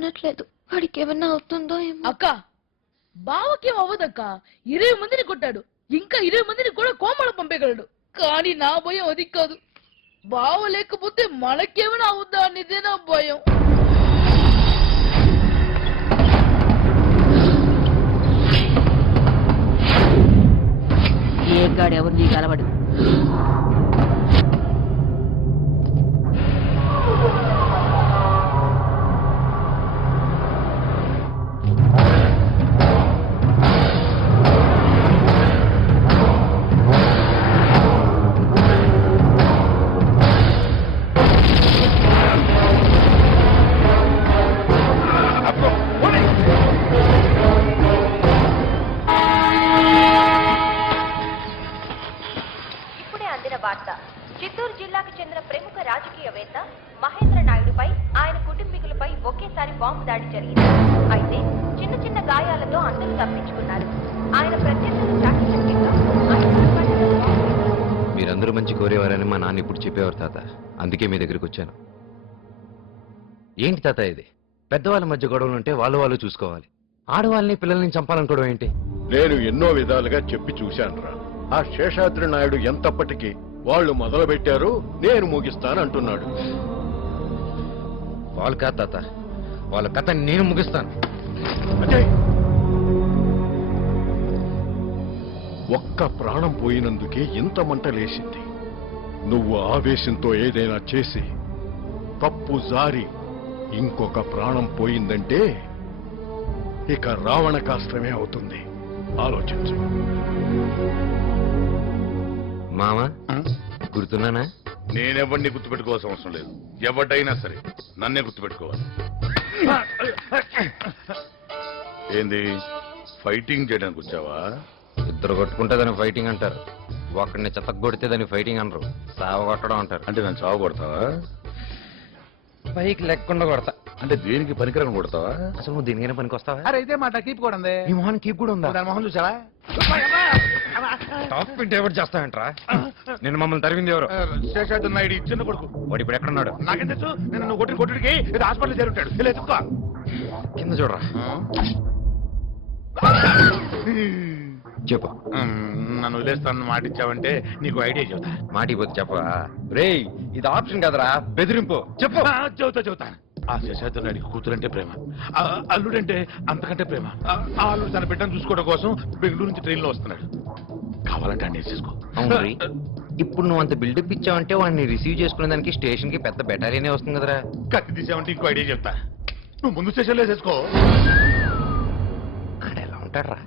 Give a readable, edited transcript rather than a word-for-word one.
అనట్లేదు, వాడికి ఏమన్నా అవుతుందో ఏమో. అక్క బావకేం అవ్వదక్క, 20 మందిని కొట్టాడు, ఇంకా 20 మందిని కూడా కోమలు పంపేయగలడు. కానీ నా భయం అది కాదు, బావ లేకపోతే మనకేమైనా అవుద్దా అనేదే నా భయం. ఏ గాడు ఎవరు నీకు అలవాడు? చిత్తూరు జిల్లాకు చెందిన ప్రముఖ రాజకీయవేత్త మహేంద్ర నాయుడుపై ఆయన కుటుంబీకులపై ఒకేసారి బాంబు దాడి జరిగింది. అయితే చిన్న చిన్న గాయాలతో అందరూ తప్పించుకున్నారు. ఆయన ప్రత్యర్థులు చాకచక్యంగా మీరందరూ మంచి కోరేవారని మా నాన్న ఇప్పుడు చెప్పేవారు తాత. అందుకే మీ దగ్గరికి వచ్చాను. ఏంటి తాత ఇది? పెద్దవాళ్ళ మధ్య గొడవలు ఉంటే వాళ్ళు చూసుకోవాలి, ఆడవాళ్ళని పిల్లల్ని చంపాలనుకోవడం ఏంటి? నేను ఎన్నో విధాలుగా చెప్పి చూశానురా. ఆ శేషాద్రి నాయుడు ఎంతప్పటికీ వాళ్ళు మొదలు పెట్టారు, నేను ముగిస్తానంటున్నాడు. వాళ్ళు కాదు తాత, వాళ్ళ కథ నేను ముగిస్తాను. అజయ్, ఒక్క ప్రాణం పోయినందుకే ఇంత మంటలేసింది. నువ్వు ఆవేశంతో ఏదైనా చేసి తప్పు జారి ఇంకొక ప్రాణం పోయిందంటే ఇక రావణ కాష్టమే అవుతుంది. ఆలోచించు. మామా, గుర్తున్నానా? నేనెవరిని గుర్తుపెట్టుకోవాల్సిన అవసరం లేదు. ఎవరిటైనా సరే నన్నే గుర్తుపెట్టుకోవాలి. ఏంది, ఫైటింగ్ చేయడానికి వచ్చావా? ఇద్దరు కొట్టుకుంటే దాన్ని ఫైటింగ్ అంటారు, ఒకరిని చెత్తగొడితే దాన్ని ఫైటింగ్ అనరు, సావ కొట్టడం అంటారు. అంటే నన్ను చావు కొడతావా? పైకి లెక్కకుండా కొడతా. అంటే దేనికి పనికిరని కొడతావా? అసలు నువ్వు దేనికైనా పనికి వస్తావా? అరే ఇదే మాట కీప్ కూడా ఉంది. ఈ మొహన్ కీప్ కూడా ఉందా? దాని మొహం చూసావా? టాప్ పింట్ ఎవరు చేస్తావంట్రా? నేను మమ్మల్ని తరిగింది ఎవరు? శేషాద్రి నాయుడు చిన్న కొడుకు. వాడు ఇప్పుడు ఎక్కడున్నాడు? నాకేం తెలుసు? నేను నువ్వు కొట్టుడికి ఏదో హాస్పిటల్ చేరుంటాడు. ఇలా ఎత్తుకో. కింద చూడరా. చెప్పు. నన్ను వదిలేస్తాను మాట ఇచ్చావంటే నీకు ఐడియా చెబుతా. మాటి పోతే చెప్పా. రేయ్, ఇది ఆప్షన్ కదరా, బెదిరింపు. చెప్పు. చెబుతాను. ఆ శేషాద్రి నాయుడికి కూతురంటే ప్రేమ, అల్లుడంటే అంతకంటే ప్రేమ. ఆ అల్లుడు తన బిడ్డను చూసుకోవడం కోసం బెంగళూరు నుంచి ట్రైన్లో వస్తున్నాడు. కావాలంటే అన్నీ చేసుకో. అవును, ఇప్పుడు నువ్వు అంత బిల్డప్ ఇచ్చావంటే వాడిని రిసీవ్ చేసుకునే దానికి స్టేషన్ కి పెద్ద బెటాలియనే వస్తుంది కదరా. కత్తి తీసావంటే ఇంకో ఐడియా చెప్తా. నువ్వు ముందు స్టేషన్లో వేసేసుకో. ఆడ ఎలా ఉంటాడు రా?